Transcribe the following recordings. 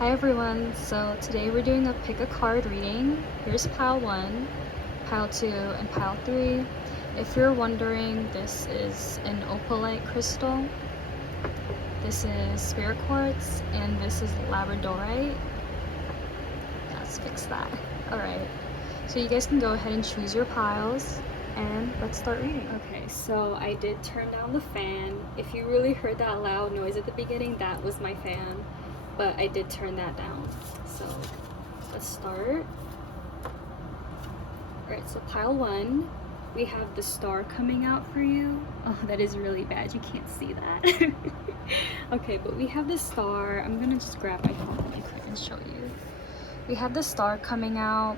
Hi everyone, so today we're doing a pick a card reading. Here's pile 1, pile 2, and pile 3. If you're wondering, this is an opalite crystal, this is spirit quartz, and this is labradorite. Let's fix that. Alright, so you guys can go ahead and choose your piles, and let's start reading. Okay, so I did turn down the fan. If you really heard that loud noise at the beginning, that was my fan. But I did turn that down. So let's start. Alright, so pile 1, we have the star coming out for you. Oh, that is really bad. You can't see that. Okay, but we have the star. I'm gonna just grab my phone really quick and show you. We have the star coming out.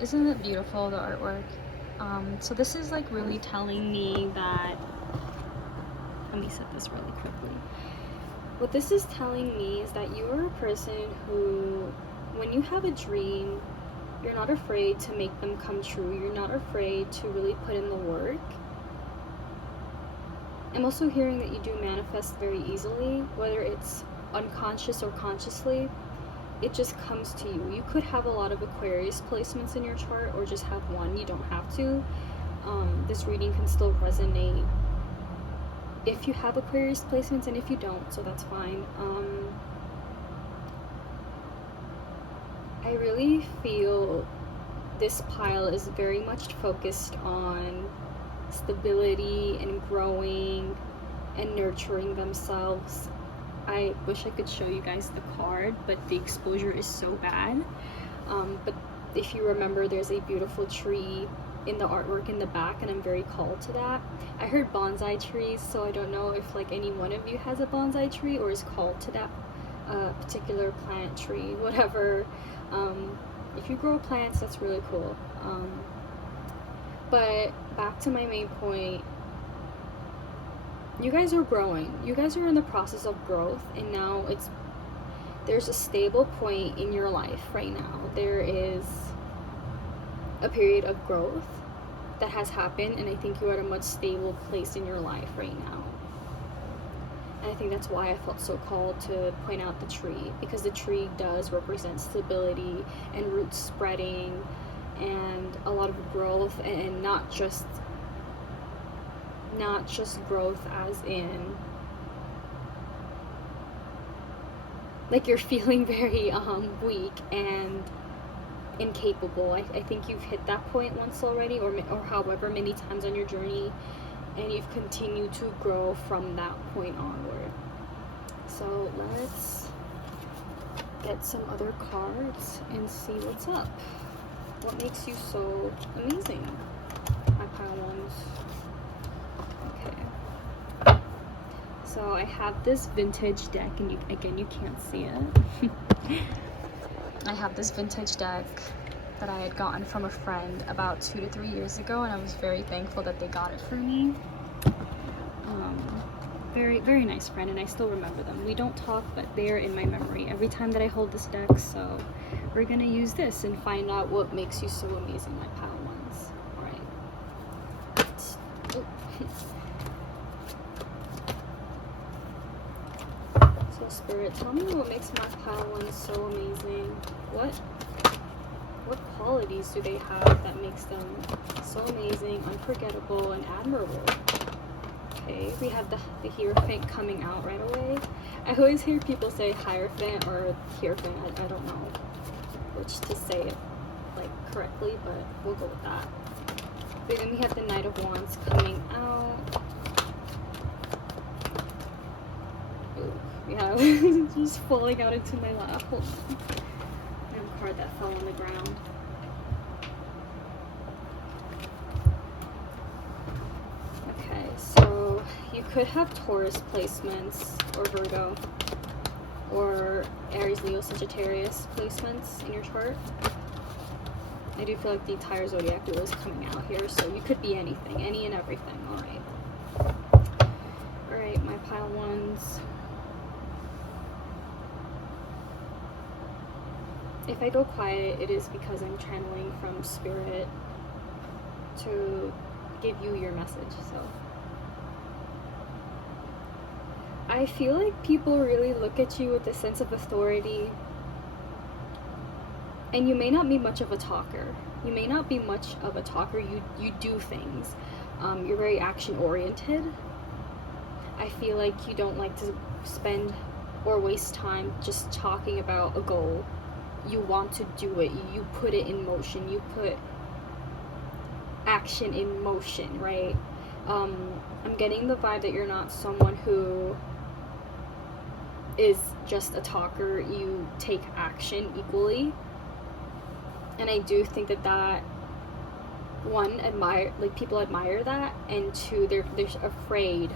Isn't it beautiful, the artwork? So this is like really telling me that, let me set this really quickly. What this is telling me is that you are a person who, when you have a dream, you're not afraid to make them come true. You're not afraid to really put in the work. I'm also hearing that you do manifest very easily, whether it's unconscious or consciously. It just comes to you. You could have a lot of Aquarius placements in your chart or just have one. You don't have to. This reading can still resonate if you have Aquarius placements, and if you don't, so that's fine. I really feel this pile is very much focused on stability and growing and nurturing themselves. I wish I could show you guys the card, but the exposure is so bad. But if you remember, there's a beautiful tree in the artwork in the back, and I'm very called to that. I heard bonsai trees, so I don't know if like any one of you has a bonsai tree or is called to that particular plant, tree, whatever. If you grow plants, that's really cool. But back to my main point, you guys are growing. You guys are in the process of growth, and now there's a stable point in your life right now. There is a period of growth that has happened, and I think you're at a much stable place in your life right now. And I think that's why I felt so called to point out the tree, because the tree does represent stability and roots spreading and a lot of growth, and not just growth as in like you're feeling very weak and incapable. I think you've hit that point once already, or however many times on your journey, and you've continued to grow from that point onward. So let's get some other cards and see what's up. What makes you so amazing, my pile ones? Okay, so I have this vintage deck, and you can't see it. I have this vintage deck that I had gotten from a friend about 2 to 3 years ago, and I was very thankful that they got it for me. Very, very nice friend, and I still remember them. We don't talk, but they're in my memory every time that I hold this deck, so we're gonna use this and find out what makes you so amazing, my pile ones. Alright. So Spirit, tell me what makes my pile ones so amazing. What qualities do they have that makes them so amazing, unforgettable, and admirable? Okay, we have the Hierophant coming out right away. I always hear people say Hierophant or Hierophant. I don't know which to say it like correctly, but we'll go with that. But then we have the Knight of Wands coming out. Ooh, we have just falling out into my lap. Hold on. And a card that fell on the ground. Okay, so you could have Taurus placements, or Virgo, or Aries, Leo, Sagittarius placements in your chart. I do feel like the entire zodiac wheel is coming out here, so you could be anything, any and everything. Alright, my pile ones. If I go quiet, it is because I'm channeling from Spirit to give you your message. So I feel like people really look at you with a sense of authority, and you may not be much of a talker. You may not be much of a talker. You do things. You're very action oriented. I feel like you don't like to spend or waste time just talking about a goal. You want to do it. You put it in motion. You put action in motion, right? I'm getting the vibe that you're not someone who is just a talker. You take action equally. And I do think that one, people admire that, and two, they're afraid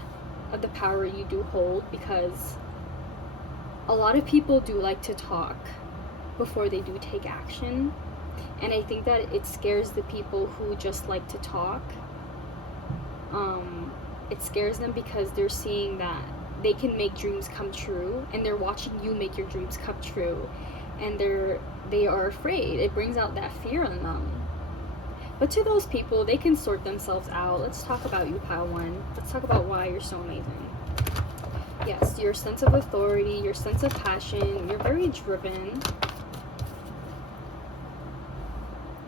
of the power you do hold, because a lot of people do like to talk before they do take action, and I think that it scares the people who just like to talk. It scares them because they're seeing that they can make dreams come true, and they're watching you make your dreams come true, and they are afraid. It brings out that fear in them. But to those people, they can sort themselves out. Let's talk about you, Pile 1. Let's talk about why you're so amazing. Yes, your sense of authority, your sense of passion, you're very driven.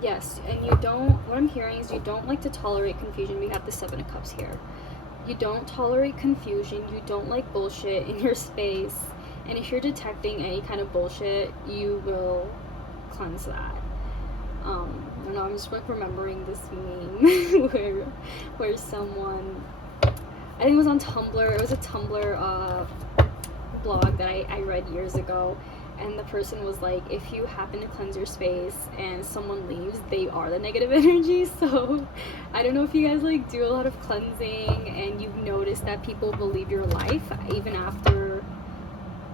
Yes, and what I'm hearing is you don't like to tolerate confusion. We have the 7 of Cups here. You don't tolerate confusion. You don't like bullshit in your space. And if you're detecting any kind of bullshit, you will cleanse that. I don't know, I'm just like remembering this meme where someone, I think it was on Tumblr, it was a Tumblr blog that I read years ago, and the person was like, if you happen to cleanse your space and someone leaves, they are the negative energy. So I don't know if you guys like do a lot of cleansing and you've noticed that people believe your life even after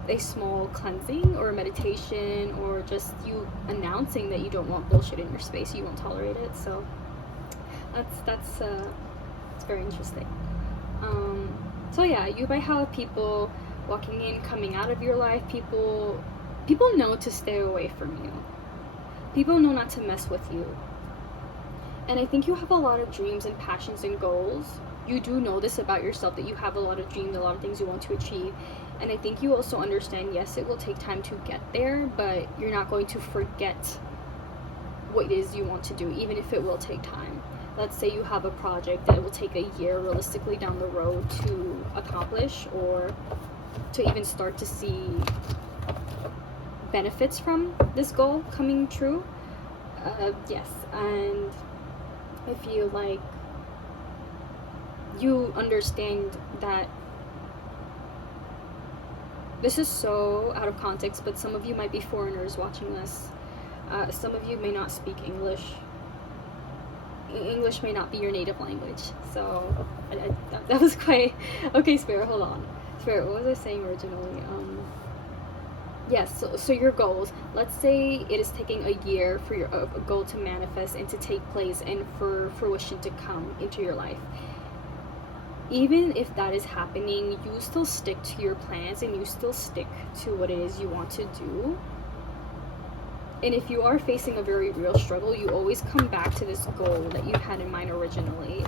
a small cleansing or a meditation, or just you announcing that you don't want bullshit in your space, you won't tolerate it. So that's it's very interesting. So yeah, you might have people walking in, coming out of your life. People know to stay away from you. People know not to mess with you. And I think you have a lot of dreams and passions and goals. You do know this about yourself, that you have a lot of dreams, a lot of things you want to achieve. And I think you also understand, yes, it will take time to get there, but you're not going to forget what it is you want to do, even if it will take time. Let's say you have a project that it will take a year realistically down the road to accomplish, or to even start to see benefits from this goal coming true. Yes, and I feel like you understand that this is so out of context, but some of you might be foreigners watching this. Some of you may not speak English. English may not be your native language. So that was quite... Okay, Spirit, hold on. Spirit, what was I saying originally? Yes, so your goals. Let's say it is taking a year for your goal to manifest and to take place and for fruition to come into your life. Even if that is happening, you still stick to your plans and you still stick to what it is you want to do. And if you are facing a very real struggle, you always come back to this goal that you had in mind originally.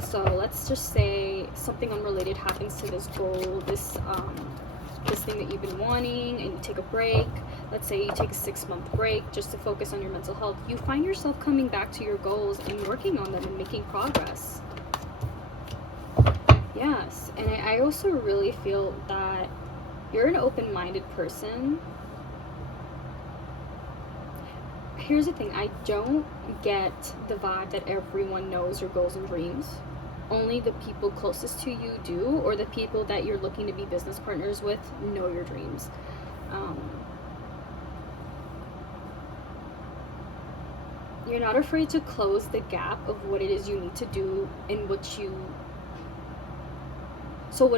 So let's just say something unrelated happens to this goal, this thing that you've been wanting, and you take a break. Let's say you take a 6-month break just to focus on your mental health. You find yourself coming back to your goals and working on them and making progress. Yes, and I also really feel that you're an open-minded person. Here's the thing, I don't get the vibe that everyone knows your goals and dreams. Only the people closest to you do, or the people that you're looking to be business partners with know your dreams. You're not afraid to close the gap of what it is you need to do and what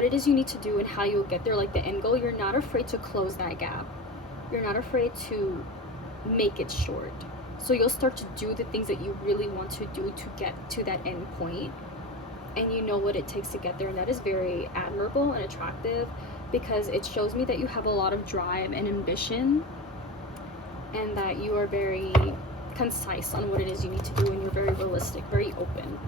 it is you need to do and how you'll get there, like the end goal. You're not afraid to close that gap. You're not afraid to make it short. So you'll start to do the things that you really want to do to get to that end point. And you know what it takes to get there. And that is very admirable and attractive, because it shows me that you have a lot of drive and ambition, and that you are very concise on what it is you need to do, and you're very realistic, very open.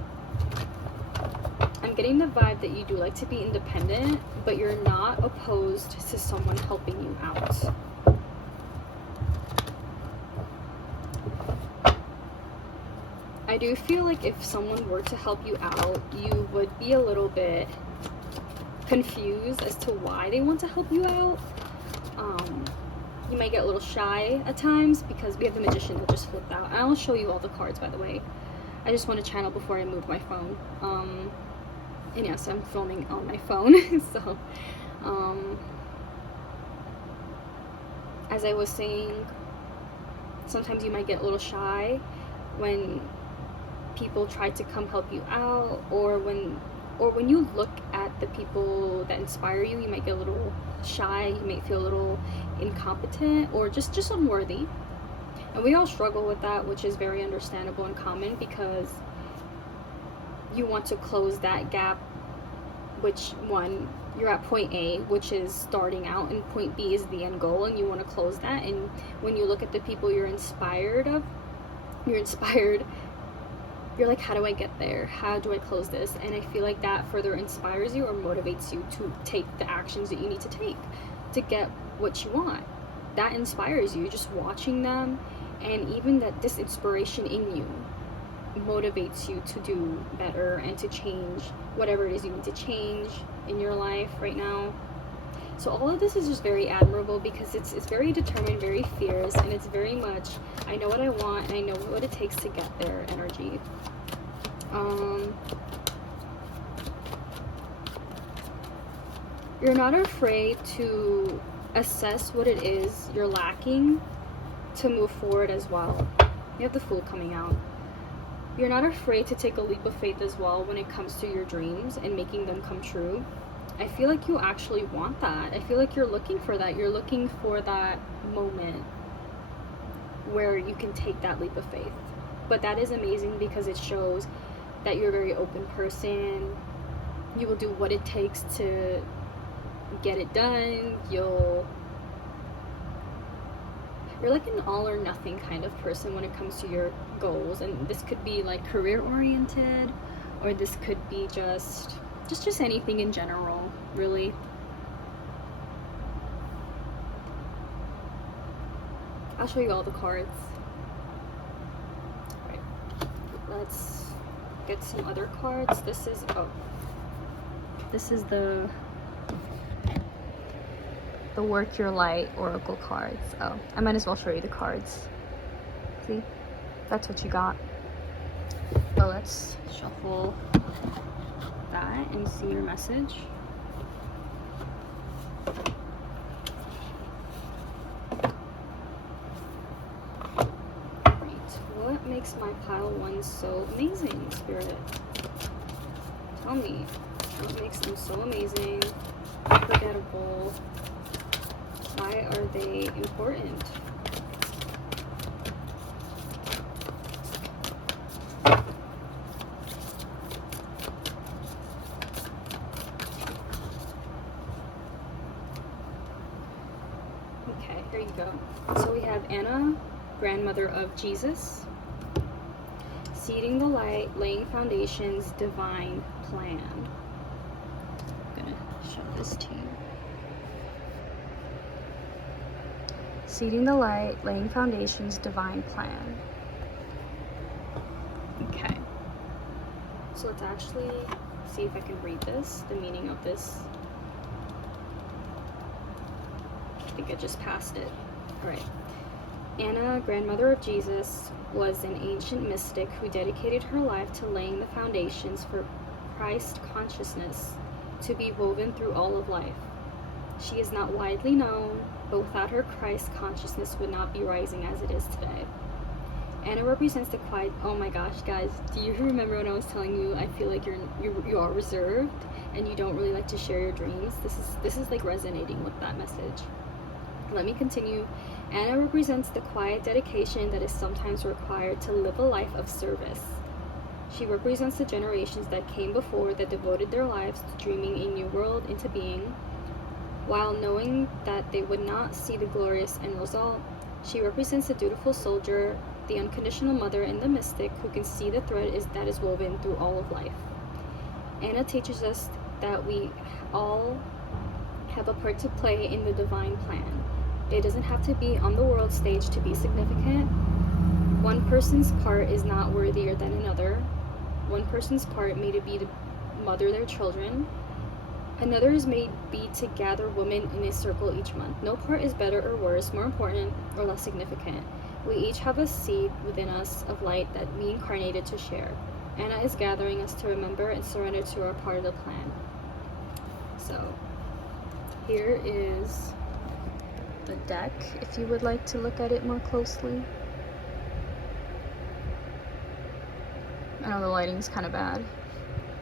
I'm getting the vibe that you do like to be independent, but you're not opposed to someone helping you out. I do feel like if someone were to help you out, you would be a little bit confused as to why they want to help you out. You might get a little shy at times because we have the magician that just flipped out. And I'll show you all the cards, by the way. I just want to channel before I move my phone. And yes, I'm filming on my phone. So, as I was saying, sometimes you might get a little shy when people try to come help you out, or when you look at the people that inspire you, you might get a little shy, you might feel a little incompetent or just unworthy. And we all struggle with that, which is very understandable and common, because you want to close that gap, which one, you're at point A, which is starting out, and point B is the end goal, and you want to close that. And when you look at the people you're inspired, you're like, how do I get there? How do I close this? And I feel like that further inspires you or motivates you to take the actions that you need to take to get what you want. That inspires you, just watching them, and even that this inspiration in you motivates you to do better and to change whatever it is you need to change in your life right now. So all of this is just very admirable, because it's very determined, very fierce, and it's very much, I know what I want and I know what it takes to get there energy. You're not afraid to assess what it is you're lacking to move forward as well. You have the Fool coming out. You're not afraid to take a leap of faith as well when it comes to your dreams and making them come true. I feel like you actually want that. I feel like you're looking for that. You're looking for that moment where you can take that leap of faith. But that is amazing, because it shows that you're a very open person. You will do what it takes to get it done. You're like an all or nothing kind of person when it comes to your goals. And this could be like career oriented, or this could be just anything in general, really. I'll show you all the cards. Right. Let's get some other cards. This is the Work Your Light Oracle cards. Oh, I might as well show you the cards. See? That's what you got. But let's shuffle that and see your message. Great. What makes my pile one so amazing, Spirit? Tell me. What makes them so amazing, unforgettable? Why are they important? Okay, here you go. So we have Anna, grandmother of Jesus, seeding the light, laying foundations, divine plan. I'm gonna show this to you. Seeding the light, laying foundations, divine plan. Okay. So let's actually see if I can read this, the meaning of this. I think I just passed it. Alright. Anna, grandmother of Jesus, was an ancient mystic who dedicated her life to laying the foundations for Christ consciousness to be woven through all of life. She is not widely known, but without her, Christ consciousness would not be rising as it is today. Anna represents the quiet. Oh my gosh, guys, do you remember when I was telling you I feel like you are reserved and you don't really like to share your dreams? This is like resonating with that message. Let me continue. Anna represents the quiet dedication that is sometimes required to live a life of service. She represents the generations that came before that devoted their lives to dreaming a new world into being. While knowing that they would not see the glorious end result, she represents the dutiful soldier, the unconditional mother, and the mystic who can see the thread that is woven through all of life. Anna teaches us that we all have a part to play in the divine plan. It doesn't have to be on the world stage to be significant. One person's part is not worthier than another. One person's part may be to mother their children. Another's may be to gather women in a circle each month. No part is better or worse, more important or less significant. We each have a seed within us of light that we incarnated to share. Anna is gathering us to remember and surrender to our part of the plan. So, here is the deck, if you would like to look at it more closely. I know the lighting's kind of bad.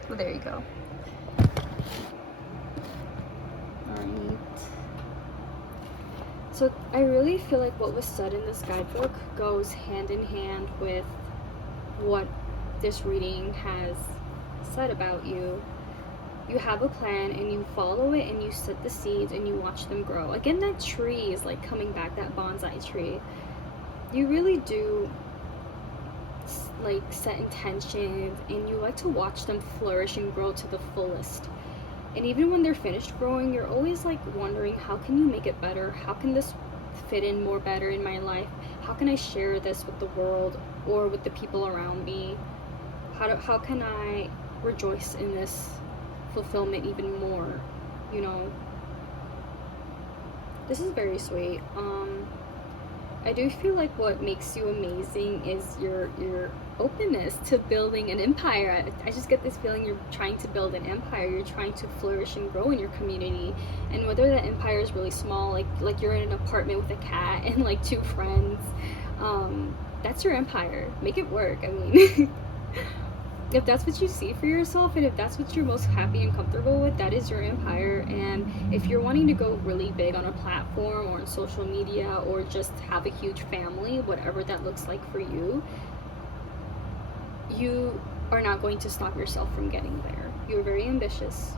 Well, there you go. Alright. So I really feel like what was said in this guidebook goes hand in hand with what this reading has said about you. You have a plan and you follow it and you set the seeds and you watch them grow. Again, that tree is like coming back, that bonsai tree. You really do like set intentions and you like to watch them flourish and grow to the fullest. And even when they're finished growing, you're always like wondering, how can you make it better? How can this fit in more better in my life? How can I share this with the world or with the people around me? How can I rejoice in this fulfillment even more? You know, this is very sweet. I do feel like what makes you amazing is your openness to building an empire. I just get this feeling you're trying to build an empire. You're trying to flourish and grow in your community, and whether that empire is really small, like you're in an apartment with a cat and like 2 friends, that's your empire. Make it work. I mean, if that's what you see for yourself and if that's what you're most happy and comfortable with, that is your empire. And if you're wanting to go really big on a platform or on social media or just have a huge family, whatever that looks like for you, you are not going to stop yourself from getting there. You're very ambitious.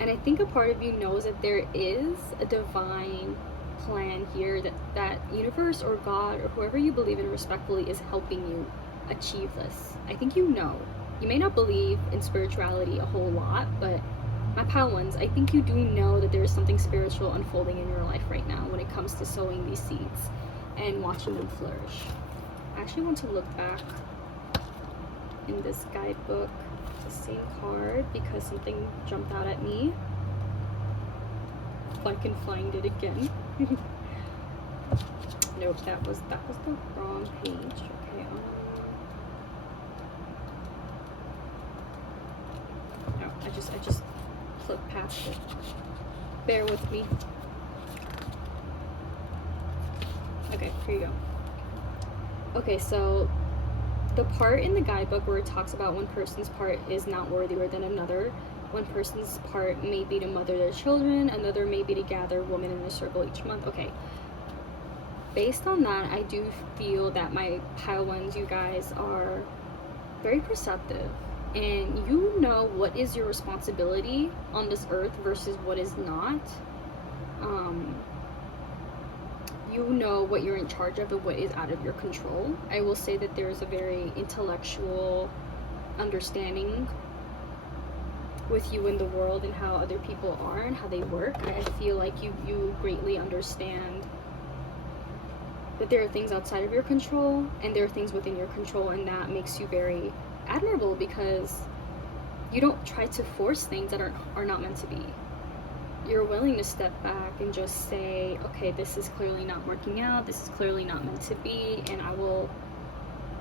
And I think a part of you knows that there is a divine plan here, that universe or God or whoever you believe in respectfully is helping you achieve this. I think you know. You may not believe in spirituality a whole lot, but my pal ones, I think you do know that there is something spiritual unfolding in your life right now when it comes to sowing these seeds and watching them flourish. I actually want to look back in this guidebook, the same card, because something jumped out at me. If I can find it again. Nope, that was the wrong page. Okay, no, I just flipped past it. Bear with me. Okay, here you go. Okay, so the part in the guidebook where it talks about one person's part is not worthier than another. One person's part may be to mother their children, another may be to gather women in a circle each month. Okay. Based on that, I do feel that my pile ones, you guys, are very perceptive. And you know what is your responsibility on this earth versus what is not. You know what you're in charge of and what is out of your control. I will say that there is a very intellectual understanding with you in the world and how other people are and how they work. I feel like you greatly understand that there are things outside of your control and there are things within your control, and that makes you very admirable because you don't try to force things that are not meant to be. You're willing to step back and just say, okay, this is clearly not working out, this is clearly not meant to be, and I will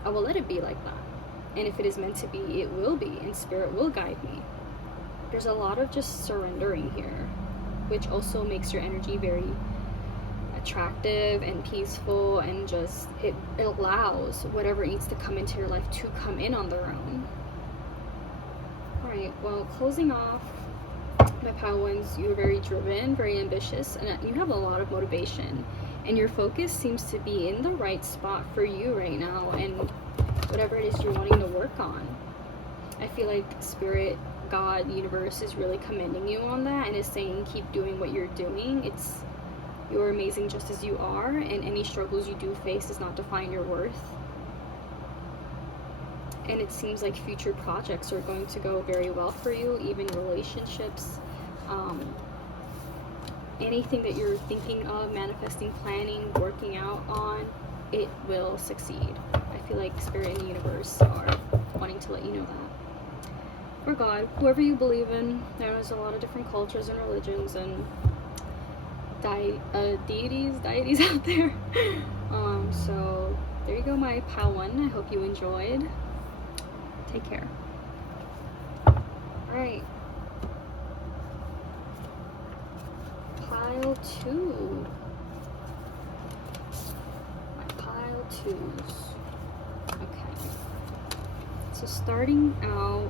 let it be like that. And if it is meant to be, it will be, and spirit will guide me. There's a lot of just surrendering here, which also makes your energy very attractive and peaceful, and just it allows whatever needs to come into your life to come in on their own. Alright, well, closing off, my pile ones, you're very driven, very ambitious, and you have a lot of motivation, and your focus seems to be in the right spot for you right now, and whatever it is you're wanting to work on. I feel like spirit, God, universe is really commending you on that and is saying keep doing what you're doing. You're amazing just as you are, and any struggles you do face does not define your worth. and it seems like future projects are going to go very well for you, even relationships. Anything that you're thinking of, manifesting, planning, working out on, it will succeed. I feel like Spirit and the universe are wanting to let you know that. Or God, whoever you believe in, there's a lot of different cultures and religions and deities out there. So there you go, my pile 1. I hope you enjoyed. Take care. Alright. Pile 2. My pile 2s. Okay. So starting out,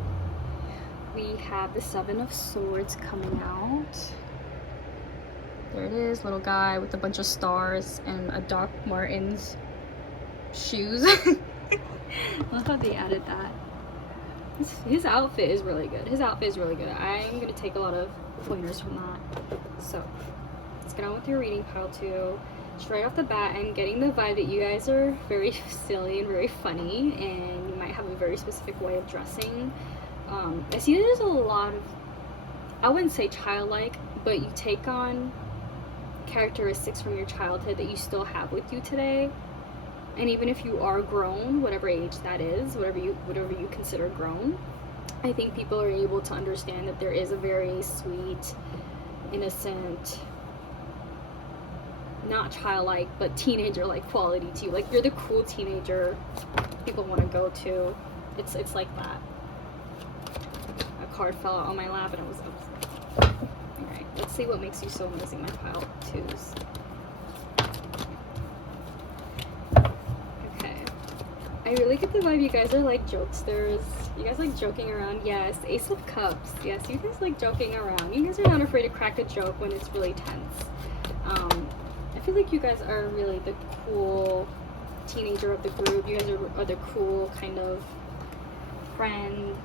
we have the 7 of Swords coming out. There it is, little guy with a bunch of stars and a Doc Martens shoes. I love how they added that. His outfit is really good. I'm gonna take a lot of pointers from that. So let's get on with your reading, pile 2. Straight off the bat, I'm getting the vibe that you guys are very silly and very funny, and you might have a very specific way of dressing. I see that there's a lot of, I wouldn't say childlike, but you take on characteristics from your childhood that you still have with you today. And even if you are grown, whatever age that is, whatever you consider grown, I think people are able to understand that there is a very sweet, innocent, not childlike, but teenager-like quality to you. Like, you're the cool teenager people want to go to. It's like that. A card fell out on my lap and I was upset. Alright, let's see what makes you so amazing, my pile 2s. I really get the vibe you guys are like jokesters. You guys like joking around. Yes, Ace of Cups. Yes, you guys like joking around. You guys are not afraid to crack a joke when it's really tense. I feel like you guys are really the cool teenager of the group. You guys are the cool kind of friend.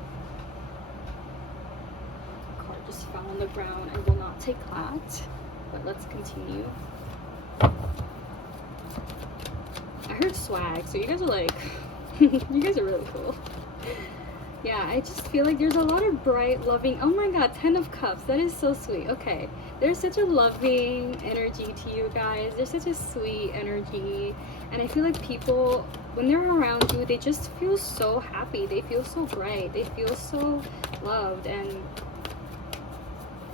Card just fell on the ground. I will not take that, but let's continue. I heard swag, so you guys are like, you guys are really cool. Yeah, I just feel like there's a lot of bright, loving, oh my god, 10 of Cups, that is so sweet. Okay, there's such a loving energy to you guys. There's such a sweet energy, and I feel like people, when they're around you, they just feel so happy. They feel so bright. They feel so loved, and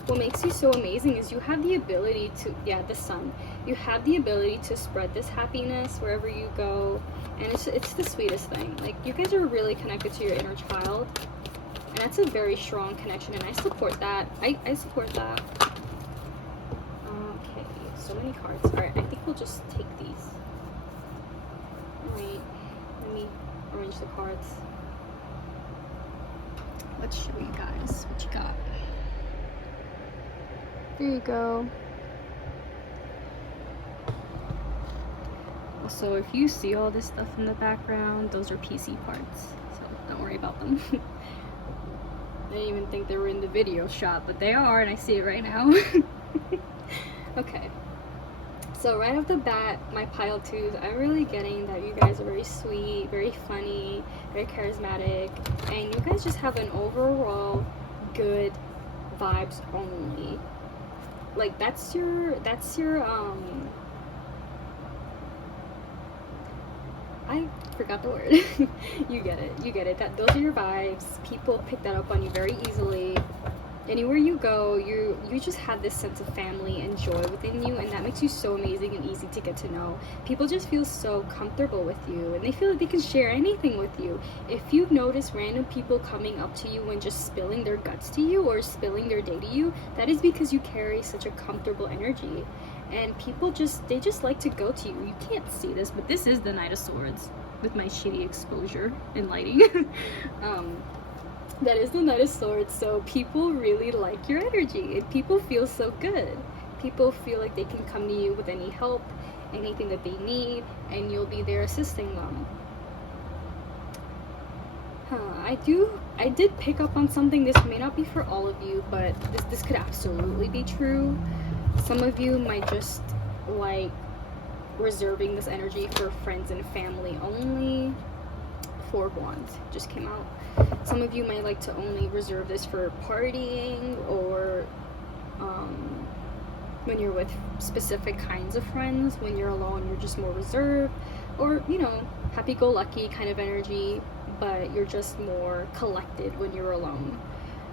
what makes you so amazing is you have the ability to, yeah, the sun, you have the ability to spread this happiness wherever you go, and it's the sweetest thing. Like, you guys are really connected to your inner child, and that's a very strong connection, and I support that. I support that. Okay, so many cards. All right, I think we'll just take these. All right, let me arrange the cards. Let's show you guys what you got. There you go. So if you see all this stuff in the background, those are PC parts, so don't worry about them. I didn't even think they were in the video shot, but they are, and I see it right now. Okay, so right off the bat, my pile 2s, I'm really getting that you guys are very sweet, very funny, very charismatic, and you guys just have an overall good vibes only. Like, that's your I forgot the word. You get it. That those are your vibes. People pick that up on you very easily. Anywhere you go, you just have this sense of family and joy within you, and that makes you so amazing and easy to get to know. People just feel so comfortable with you, and they feel like they can share anything with you. If you've noticed random people coming up to you and just spilling their guts to you or spilling their day to you, that is because you carry such a comfortable energy. And people they just like to go to you. You can't see this, but this is the Knight of Swords with my shitty exposure and lighting. That is the Knight of Swords, so people really like your energy, and people feel so good. People feel like they can come to you with any help, anything that they need, and you'll be there assisting them. I did pick up on something. This may not be for all of you, but this could absolutely be true. Some of you might just like reserving this energy for friends and family only. Four of Wands just came out. Some of you might like to only reserve this for partying, or when you're with specific kinds of friends. When you're alone, you're just more reserved, or, you know, happy-go-lucky kind of energy, but you're just more collected when you're alone.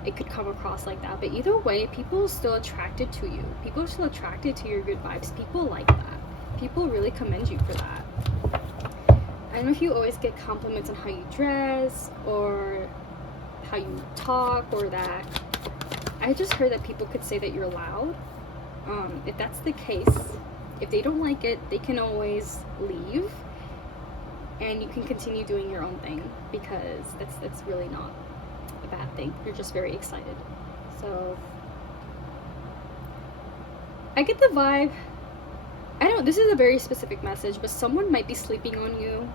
It could come across like that, but either way, people are still attracted to you. People are still attracted to your good vibes. People like that. People really commend you for that. I don't know if you always get compliments on how you dress, or how you talk, or that. I just heard that people could say that you're loud. If that's the case, if they don't like it, they can always leave, and you can continue doing your own thing, because that's really not a bad thing. You're just very excited. So I get the vibe, this is a very specific message, but someone might be sleeping on you.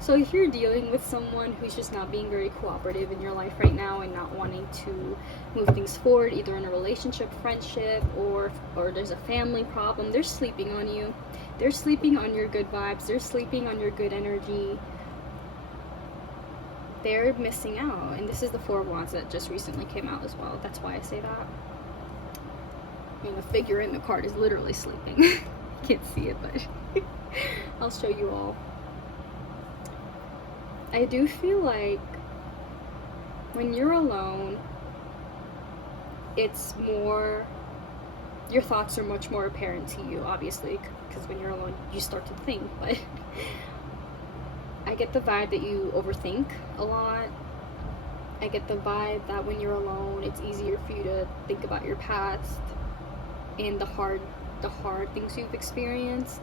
So if you're dealing with someone who's just not being very cooperative in your life right now, and not wanting to move things forward, either in a relationship, friendship, or there's a family problem, they're sleeping on you. They're sleeping on your good vibes. They're sleeping on your good energy. They're missing out. And this is the Four of Wands that just recently came out as well. That's why I say that. I mean, the figure in the card is literally sleeping. Can't see it, but I'll show you all. I do feel like when you're alone, it's more, your thoughts are much more apparent to you, obviously, because when you're alone, you start to think, but I get the vibe that you overthink a lot. I get the vibe that when you're alone, it's easier for you to think about your past and the hard things you've experienced.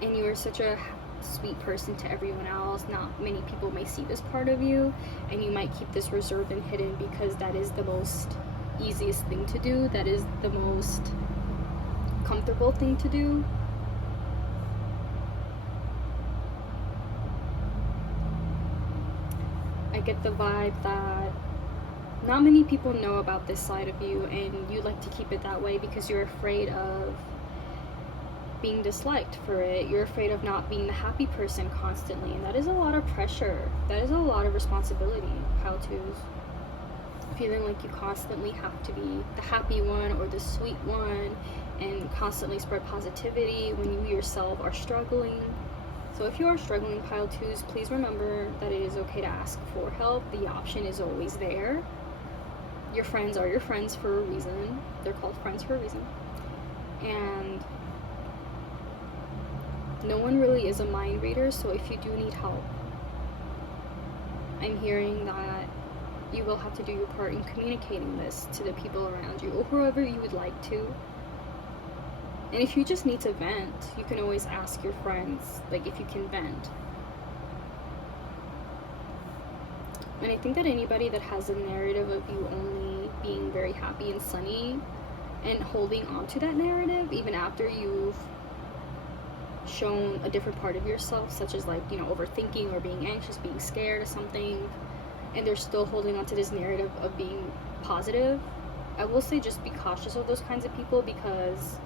And you are such a sweet person to everyone else. Not many people may see this part of you, and you might keep this reserved and hidden because that is the most easiest thing to do. That is the most comfortable thing to do. I get the vibe that not many people know about this side of you, and you like to keep it that way because you're afraid of being disliked for it. You're afraid of not being the happy person constantly, and that is a lot of pressure. That is a lot of responsibility, pile twos. Feeling like you constantly have to be the happy one or the sweet one, and constantly spread positivity when you yourself are struggling. So if you are struggling, pile twos, please remember that it is okay to ask for help. The option is always there. Your friends are your friends for a reason. They're called friends for a reason. And no one really is a mind reader, so if you do need help, I'm hearing that you will have to do your part in communicating this to the people around you, or whoever you would like to. And if you just need to vent, you can always ask your friends, like, if you can vent. And I think that anybody that has a narrative of you only being very happy and sunny, and holding on to that narrative even after you've shown a different part of yourself, such as, like, you know, overthinking or being anxious, being scared of something, and they're still holding on to this narrative of being positive, I will say just be cautious of those kinds of people, because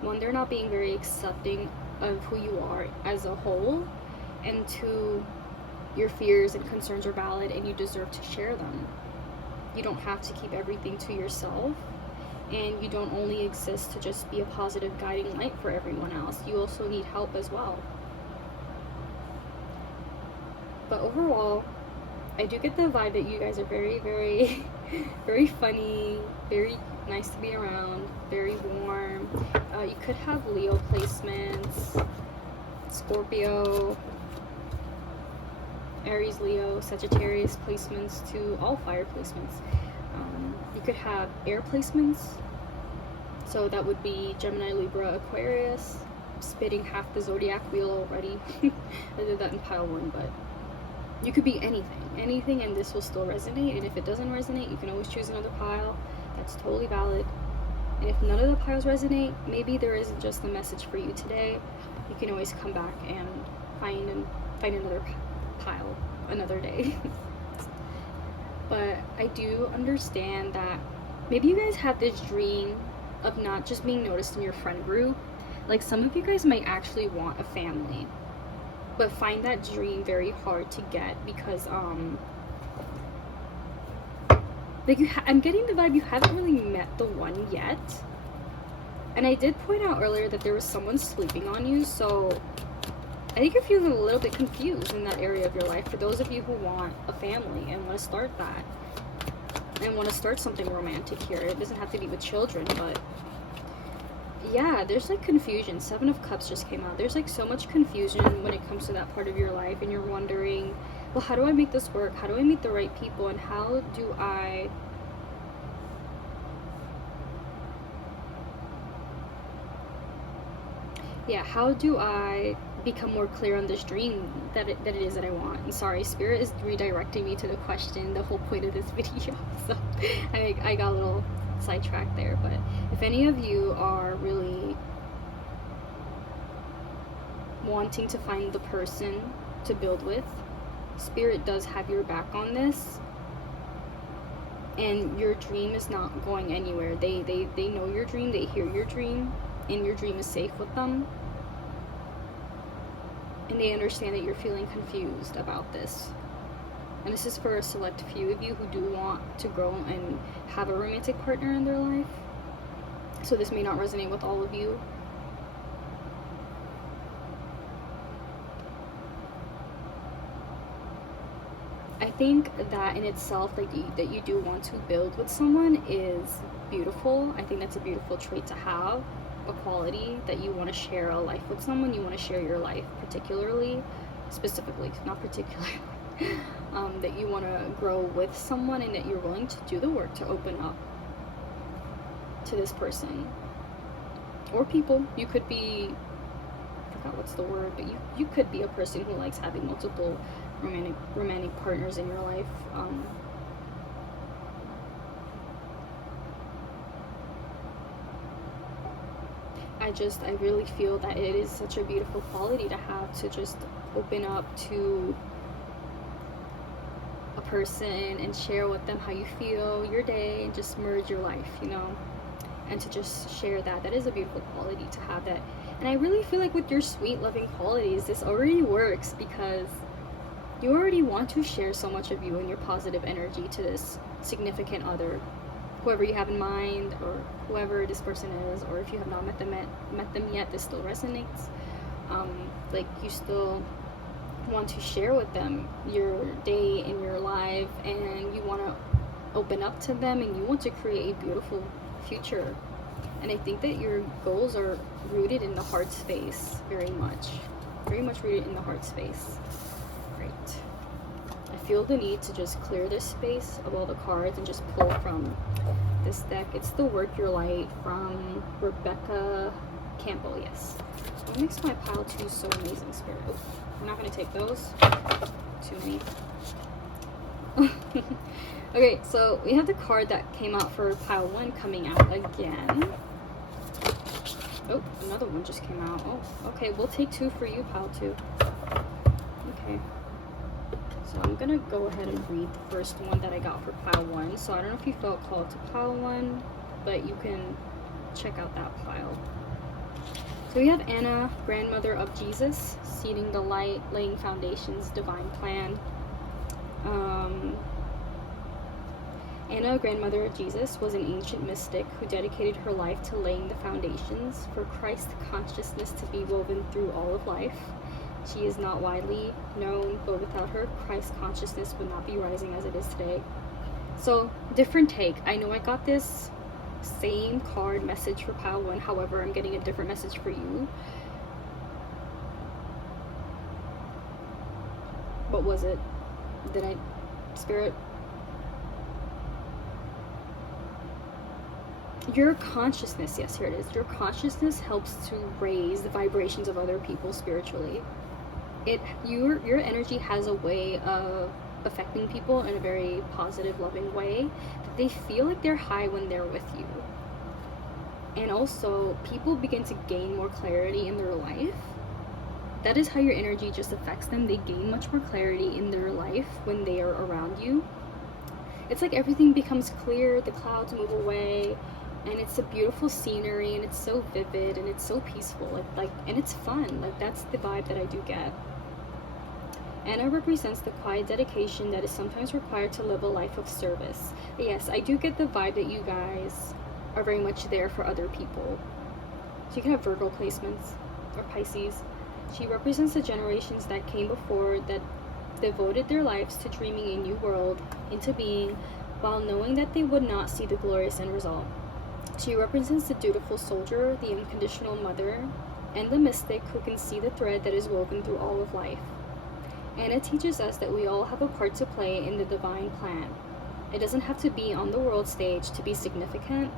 one, they're not being very accepting of who you are as a whole, and two, your fears and concerns are valid and you deserve to share them. You don't have to keep everything to yourself, and you don't only exist to just be a positive guiding light for everyone else. You also need help as well. But overall, I do get the vibe that you guys are very, very, very funny, very nice to be around, very warm. You could have Leo placements, Scorpio, Aries, Leo, Sagittarius placements, to all fire placements. You could have air placements, so that would be Gemini, Libra, Aquarius. Spitting half the zodiac wheel already. I did that in pile 1, but you could be anything, and this will still resonate. And if it doesn't resonate, you can always choose another pile. That's totally valid. And if none of the piles resonate, maybe there isn't just the message for you today. You can always come back and find another pile another day. But I do understand that maybe you guys have this dream of not just being noticed in your friend group. Like, some of you guys might actually want a family. but find that dream very hard to get, because like I'm getting the vibe you haven't really met the one yet. And I did point out earlier that there was someone sleeping on you, so I think you're feeling a little bit confused in that area of your life. For those of you who want a family and want to start that, and want to start something romantic here, it doesn't have to be with children, but yeah, there's like confusion. 7 of Cups just came out. There's like so much confusion when it comes to that part of your life, and you're wondering, well, how do I make this work? How do I meet the right people? And how do I how do I become more clear on this dream that it is that I want? And sorry, Spirit is redirecting me to the question, the whole point of this video. So I got a little sidetracked there. But if any of you are really wanting to find the person to build with, Spirit does have your back on this. And your dream is not going anywhere. They know your dream, they hear your dream, and your dream is safe with them. And they understand that you're feeling confused about this. And this is for a select few of you who do want to grow and have a romantic partner in their life. So this may not resonate with all of you. I think that in itself, like that you do want to build with someone is beautiful. I think that's a beautiful trait to have. A quality that you want to share a life with someone. You want to share your life, specifically, not particularly, that you want to grow with someone, and that you're willing to do the work to open up to this person or people. You could be, I forgot what's the word, but you could be a person who likes having multiple romantic partners in your life. I really feel that it is such a beautiful quality to have, to just open up to a person and share with them how you feel, your day, and just merge your life, you know, and to just share that. That is a beautiful quality to have that. And I really feel like with your sweet, loving qualities, this already works, because you already want to share so much of you and your positive energy to this significant other, whoever you have in mind, or whoever this person is, or if you have not met them yet, this still resonates. Like, you still want to share with them your day and your life, and you want to open up to them, and you want to create a beautiful future. And I think that your goals are rooted in the heart space, very much rooted in the heart space. Right. I feel the need to just clear this space of all the cards and just pull from this deck. It's the Work Your Light from Rebecca Campbell. Yes. What makes my pile 2 so amazing, Spirit? Oh, we're not going to take those. Too many. Okay, so we have the card that came out for pile 1 coming out again. Oh, another one just came out. Oh, okay, we'll take 2 for you, pile 2. Okay. So I'm gonna go ahead and read the first one that I got for pile 1. So I don't know if you felt called to pile 1, but you can check out that pile. So we have Anna, grandmother of Jesus, seeding the light, laying foundations, divine plan. Anna, grandmother of Jesus, was an ancient mystic who dedicated her life to laying the foundations for Christ consciousness to be woven through all of life. She is not widely known, but without her, Christ consciousness would not be rising as it is today. So, different take. I know I got this same card message for pile 1, however, I'm getting a different message for you. What was it? Spirit? Your consciousness, yes, here it is. Your consciousness helps to raise the vibrations of other people spiritually. Your energy has a way of affecting people in a very positive, loving way, that they feel like they're high when they're with you. And also, people begin to gain more clarity in their life. That is how your energy just affects them. They gain much more clarity in their life when they are around you. It's like everything becomes clear, the clouds move away, and it's a beautiful scenery, and it's so vivid, and it's so peaceful, like and it's fun. Like, that's the vibe that I do get. Anna represents the quiet dedication that is sometimes required to live a life of service. Yes, I do get the vibe that you guys are very much there for other people. So you can have Virgo placements or Pisces. She represents the generations that came before that devoted their lives to dreaming a new world into being while knowing that they would not see the glorious end result. She represents the dutiful soldier, the unconditional mother, and the mystic who can see the thread that is woven through all of life. Anna teaches us that we all have a part to play in the divine plan. It doesn't have to be on the world stage to be significant.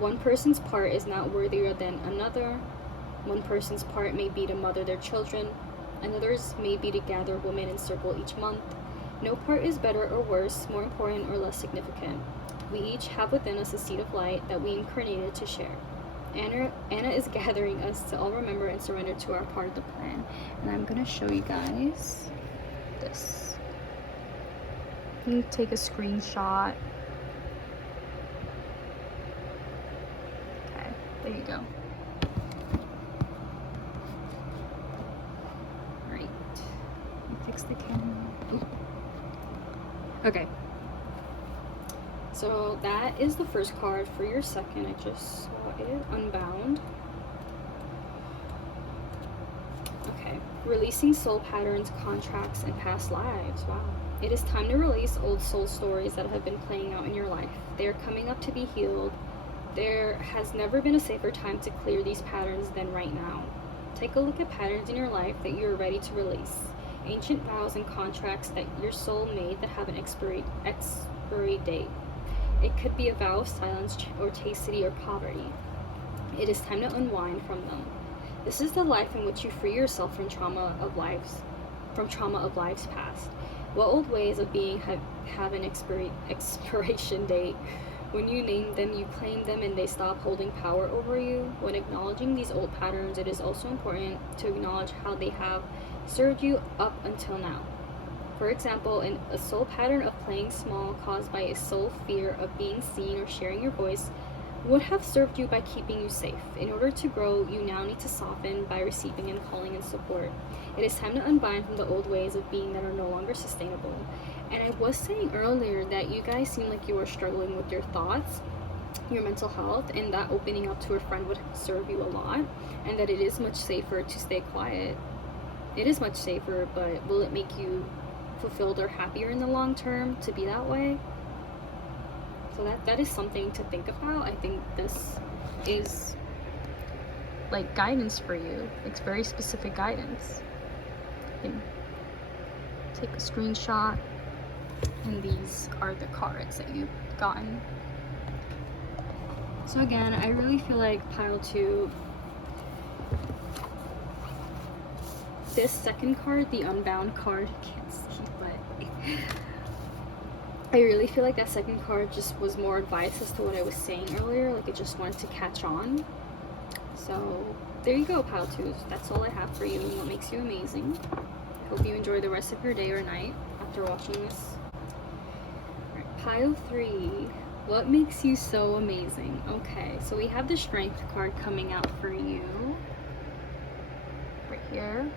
One person's part is not worthier than another. One person's part may be to mother their children. Another's may be to gather women in circle each month. No part is better or worse, more important or less significant. We each have within us a seed of light that we incarnated to share. Anna is gathering us to all remember and surrender to our part of the plan. And I'm going to show you guys this. You can take a screenshot. Okay, there you go. Right. Fix the camera. Ooh. Okay. So that is the first card. For your second, I just saw it, Unbound. Okay, releasing soul patterns, contracts, and past lives. Wow. It is time to release old soul stories that have been playing out in your life. They are coming up to be healed. There has never been a safer time to clear these patterns than right now. Take a look at patterns in your life that you are ready to release. Ancient vows and contracts that your soul made that have an expiry date. It could be a vow of silence or chastity or poverty. It is time to unwind from them. This is the life in which you free yourself from trauma of lives past. What old ways of being have an expiration date? When you name them, you claim them, and they stop holding power over you. When acknowledging these old patterns, it is also important to acknowledge how they have served you up until now. For example, a soul pattern of playing small caused by a soul fear of being seen or sharing your voice would have served you by keeping you safe. In order to grow, you now need to soften by receiving and calling in support. It is time to unbind from the old ways of being that are no longer sustainable. And I was saying earlier that you guys seem like you were struggling with your thoughts, your mental health, and that opening up to a friend would serve you a lot, and that it is much safer to stay quiet. It is much safer, but will it make you fulfilled or happier in the long term to be that way? So that is something to think about. I think this is like guidance for you. It's very specific guidance. You can take a screenshot, and these are the cards that you've gotten. So again, I really feel like pile 2, this second card, the Unbound card, you can't see, but I really feel like that second card just was more advice as to what I was saying earlier. Like, it just wanted to catch on. So there you go, pile 2. That's all I have for you and what makes you amazing. Hope you enjoy the rest of your day or night after watching this. Alright, pile 3. What makes you so amazing? Okay, so we have the Strength card coming out for you. Right here.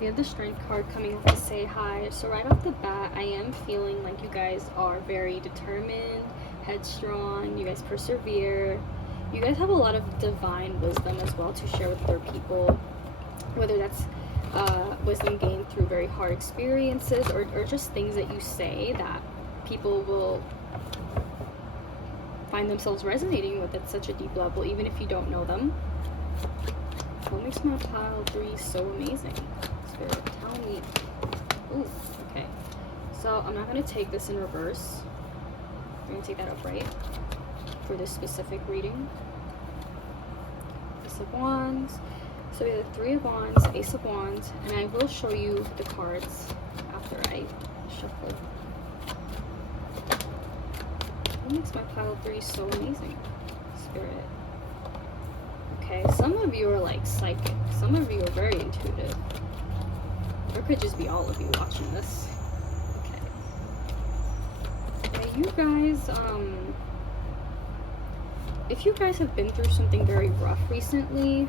We have the Strength card coming up to say hi. So right off the bat, I am feeling like you guys are very determined, headstrong, you guys persevere. You guys have a lot of divine wisdom as well to share with other people, whether that's wisdom gained through very hard experiences or just things that you say that people will find themselves resonating with at such a deep level, even if you don't know them. What makes my pile 3 so amazing? Spirit, tell me. Ooh, okay. So I'm not going to take this in reverse. I'm going to take that upright for this specific reading. Ace of Wands. So we have the 3 of Wands, Ace of Wands, and I will show you the cards after I shuffle. What makes my pile 3 so amazing? Spirit. Okay, some of you are like psychic. Some of you are very intuitive. Or it could just be all of you watching this. Okay. Yeah, you guys, if you guys have been through something very rough recently,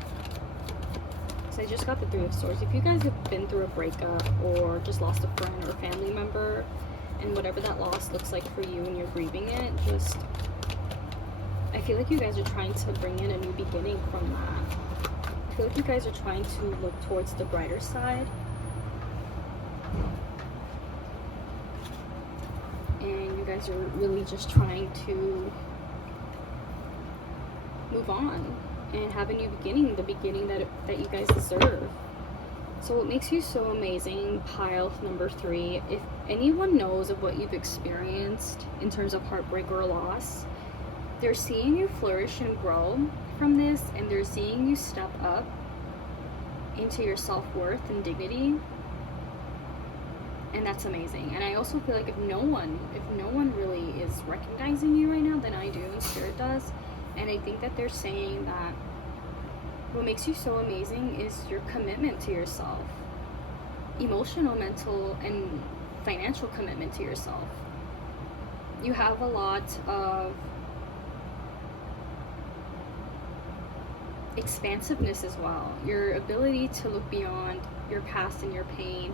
I just got the Three of Swords. If you guys have been through a breakup or just lost a friend or a family member, and whatever that loss looks like for you and you're grieving it, just, I feel like you guys are trying to bring in a new beginning from that. I feel like you guys are trying to look towards the brighter side. And you guys are really just trying to move on and have a new beginning, the beginning that you guys deserve. So what makes you so amazing, pile number 3, if anyone knows of what you've experienced in terms of heartbreak or loss, they're seeing you flourish and grow from this, and they're seeing you step up into your self-worth and dignity, and that's amazing. And I also feel like if no one really is recognizing you right now, then I do, and Spirit does. And I think that they're saying that what makes you so amazing is your commitment to yourself. Emotional, mental, and financial commitment to yourself. You have a lot of expansiveness as well. Your ability to look beyond your past and your pain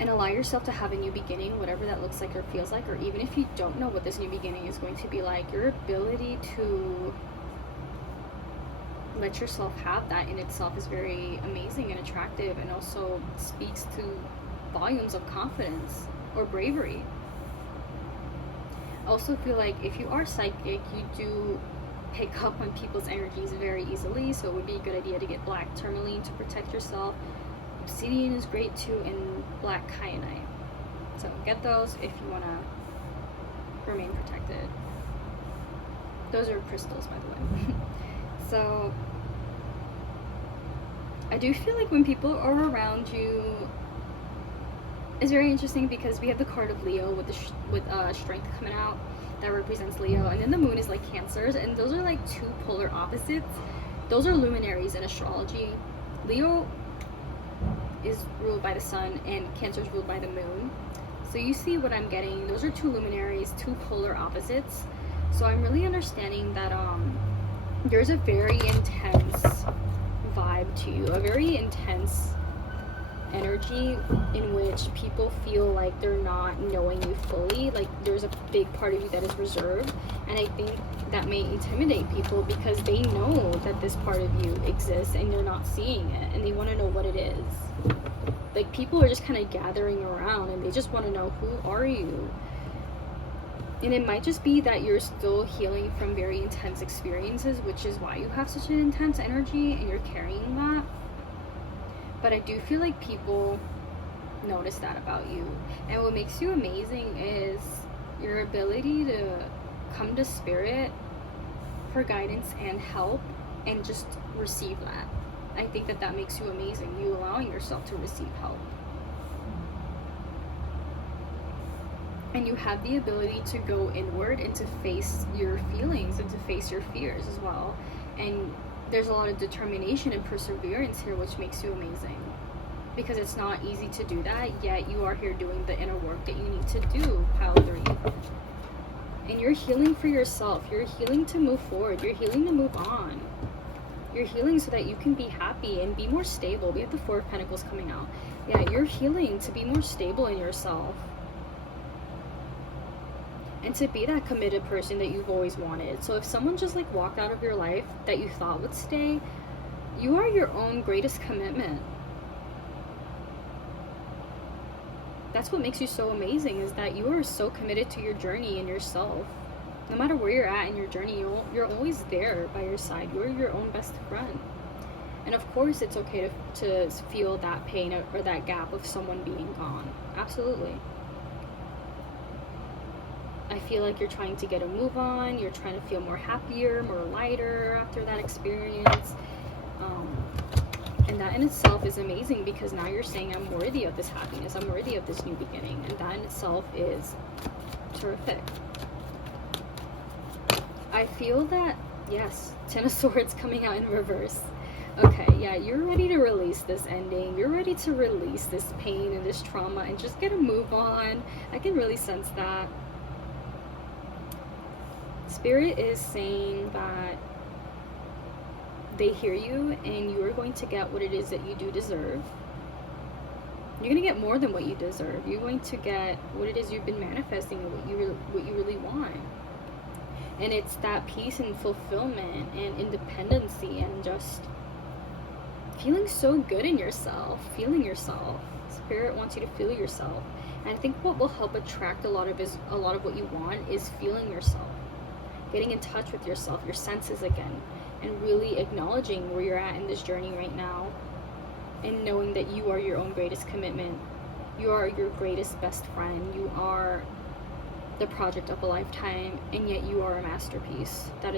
and allow yourself to have a new beginning, whatever that looks like or feels like, or even if you don't know what this new beginning is going to be like, your ability to let yourself have that in itself is very amazing and attractive, and also speaks to volumes of confidence or bravery. I also feel like if you are psychic, you do pick up on people's energies very easily, so it would be a good idea to get black tourmaline to protect yourself. Obsidian is great too, and black kyanite. So get those if you want to remain protected. Those are crystals, by the way. So I do feel like when people are around you, it's very interesting because we have the card of Leo with strength coming out that represents Leo, and then the moon is like Cancers, and those are like two polar opposites. Those are luminaries in astrology. Leo is ruled by the sun and Cancer is ruled by the moon. So you see what I'm getting. Those are two luminaries, two polar opposites. So I'm really understanding that there's a very intense vibe to you, a very intense energy in which people feel like they're not knowing you fully. Like there's a big part of you that is reserved, and I think that may intimidate people because they know that this part of you exists and you're not seeing it, and they want to know what it is. Like people are just kind of gathering around and they just want to know, who are you? And it might just be that you're still healing from very intense experiences, which is why you have such an intense energy and you're carrying that. But I do feel like people notice that about you. And what makes you amazing is your ability to come to Spirit for guidance and help and just receive that. I think that that makes you amazing. You allowing yourself to receive help. And you have the ability to go inward and to face your feelings and to face your fears as well. And there's a lot of determination and perseverance here, which makes you amazing. Because it's not easy to do that, yet you are here doing the inner work that you need to do, pile 3. And you're healing for yourself. You're healing to move forward. You're healing to move on. You're healing so that you can be happy and be more stable. We have the 4 of Pentacles coming out. Yeah, you're healing to be more stable in yourself. And to be that committed person that you've always wanted. So if someone just like walked out of your life that you thought would stay, you are your own greatest commitment. That's what makes you so amazing, is that you are so committed to your journey and yourself. No matter where you're at in your journey, you're always there by your side. You're your own best friend. And of course it's okay to feel that pain or that gap of someone being gone. Absolutely. I feel like you're trying to get a move on. You're trying to feel more happier, more lighter after that experience. And that in itself is amazing, because now you're saying, I'm worthy of this happiness. I'm worthy of this new beginning. And that in itself is terrific. I feel that, yes, 10 of Swords coming out in reverse. Okay, yeah, you're ready to release this ending. You're ready to release this pain and this trauma and just get a move on. I can really sense that. Spirit is saying that they hear you, and you are going to get what it is that you do deserve. You're gonna get more than what you deserve. You're going to get what it is you've been manifesting, and what you really want. And it's that peace and fulfillment and independency and just feeling so good in yourself, feeling yourself. Spirit wants you to feel yourself. And I think what will help attract a lot of what you want is feeling yourself, getting in touch with yourself, your senses again, and really acknowledging where you're at in this journey right now, and knowing that you are your own greatest commitment. You are your greatest best friend. You are the project of a lifetime, and yet you are a masterpiece. That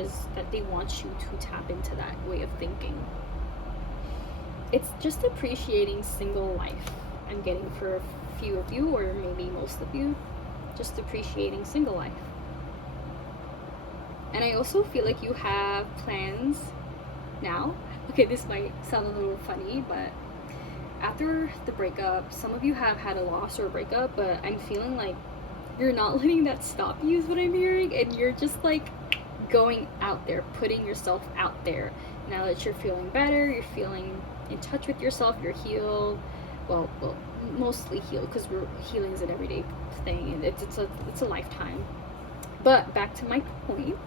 they want you to tap into that way of thinking. It's just appreciating single life. I'm getting for a few of you, or maybe most of you, just appreciating single life. And I also feel like you have plans now. Okay, this might sound a little funny, but after the breakup, some of you have had a loss or a breakup, but I'm feeling like you're not letting that stop you is what I'm hearing, and you're just like going out there, putting yourself out there. Now that you're feeling better, you're feeling in touch with yourself, you're healed. Well, mostly healed, because healing is an everyday thing, and it's a lifetime. But back to my point,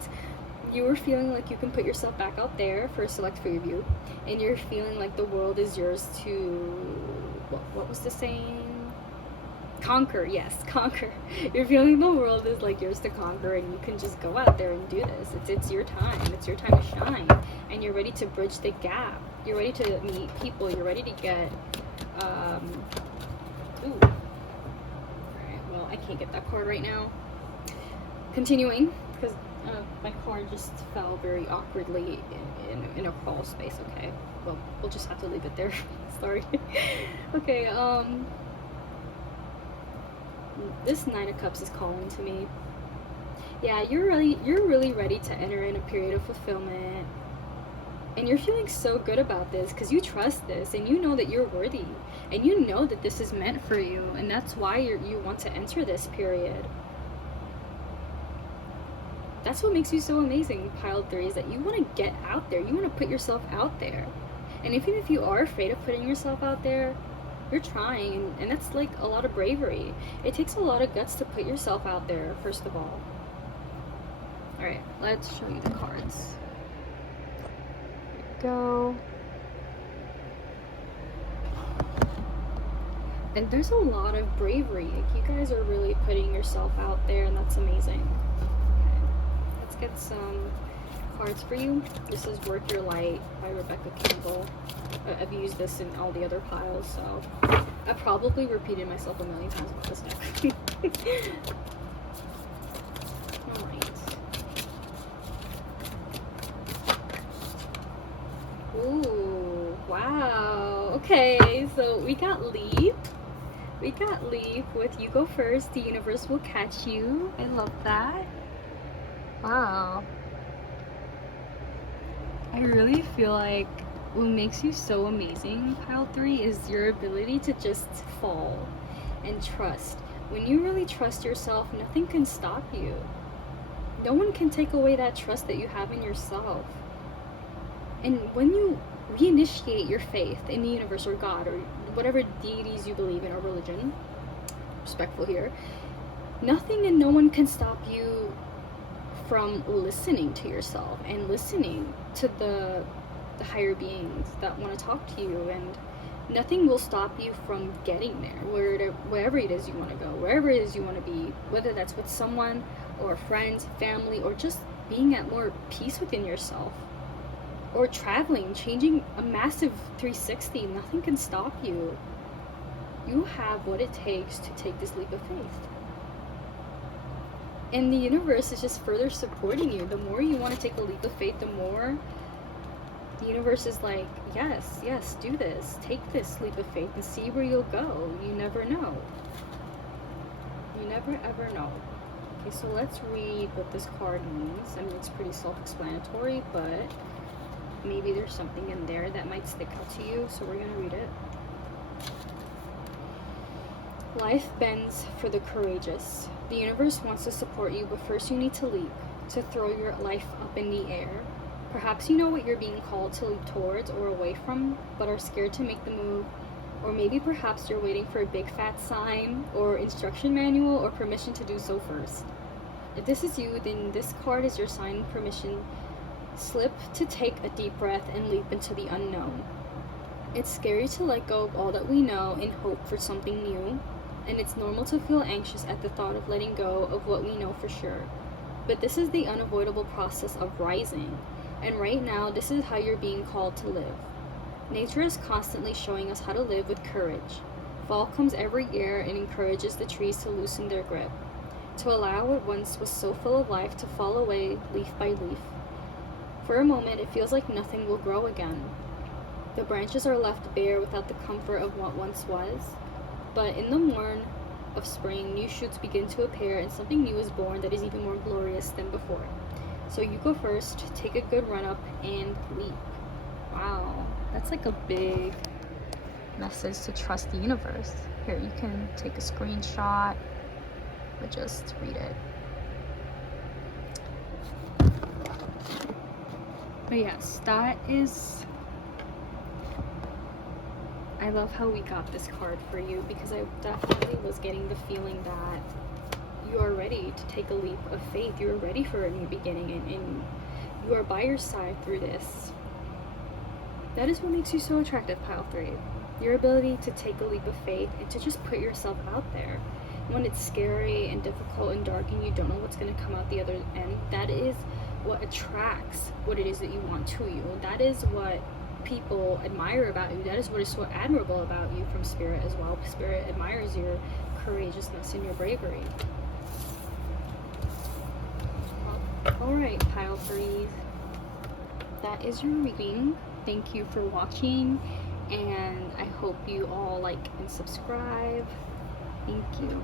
you were feeling like you can put yourself back out there for a select few of you, and you're feeling like the world is yours to, what was the saying? Conquer. Yes, conquer. You're feeling the world is like yours to conquer, and you can just go out there and do this. It's your time. It's your time to shine, and you're ready to bridge the gap. You're ready to meet people. You're ready to get ooh. Alright, well, I can't get that card right now. Continuing, because my card just fell very awkwardly in a crawl space. Okay, well, we'll just have to leave it there. Sorry. Okay, this Nine of Cups is calling to me. Yeah, you're really ready to enter in a period of fulfillment. And you're feeling so good about this because you trust this, and you know that you're worthy, and you know that this is meant for you, and that's why you want to enter this period. That's what makes you so amazing, Pile 3, is that you want to get out there. You want to put yourself out there. And even if you are afraid of putting yourself out there, you're trying, and that's like a lot of bravery. It takes a lot of guts to put yourself out there, first of all. Alright, let's show you the cards. Go. And there's a lot of bravery. Like, you guys are really putting yourself out there, and that's amazing. Okay, let's get some cards for you. This is Work Your Light by Rebecca Campbell. I've used this in all the other piles, so I probably repeated myself a million times with this deck. Alright. Ooh, wow. Okay, so we got Leap. We got Leap with You Go First, the universe will catch you. I love that. Wow. I really feel like what makes you so amazing, Pile 3, is your ability to just fall and trust. When you really trust yourself, nothing can stop you. No one can take away that trust that you have in yourself. And when you reinitiate your faith in the universe or God or whatever deities you believe in or religion, respectful here, nothing and no one can stop you from listening to yourself and listening to the higher beings that want to talk to you, and nothing will stop you from getting there, wherever it is you want to go, wherever it is you want to be, whether that's with someone or friends, family, or just being at more peace within yourself, or traveling, changing a massive 360. Nothing can stop you. You have what it takes to take this leap of faith. And the universe is just further supporting you. The more you want to take a leap of faith, the more the universe is like, yes, yes, do this. Take this leap of faith and see where you'll go. You never know. You never ever know. Okay, so let's read what this card means. I mean, it's pretty self-explanatory, but maybe there's something in there that might stick out to you, so we're gonna read it. Life bends for the courageous. The universe wants to support you, but first you need to leap, to throw your life up in the air. Perhaps you know what you're being called to leap towards or away from, but are scared to make the move. Or maybe perhaps you're waiting for a big fat sign or instruction manual or permission to do so first. If this is you, then this card is your sign of permission slip to take a deep breath and leap into the unknown. It's scary to let go of all that we know and hope for something new, and it's normal to feel anxious at the thought of letting go of what we know for sure. But this is the unavoidable process of rising, and right now this is how you're being called to live. Nature is constantly showing us how to live with courage. Fall comes every year and encourages the trees to loosen their grip, to allow what once was so full of life to fall away leaf by leaf. For a moment, it feels like nothing will grow again. The branches are left bare without the comfort of what once was. But in the morn of spring, new shoots begin to appear and something new is born that is even more glorious than before. So you go first, take a good run up, and leap. Wow, that's like a big message to trust the universe. Here, you can take a screenshot or just read it. But yes, that is... I love how we got this card for you, because I definitely was getting the feeling that you are ready to take a leap of faith. You are ready for a new beginning, and you are by your side through this. That is what makes you so attractive, Pile 3. Your ability to take a leap of faith and to just put yourself out there. When it's scary and difficult and dark and you don't know what's going to come out the other end, that is what attracts what it is that you want to you. That is what people admire about you. That is what is so admirable about you from Spirit as well. Spirit admires your courageousness and your bravery. Alright, Pile 3s. That is your reading. Thank you for watching, and I hope you all like and subscribe. Thank you.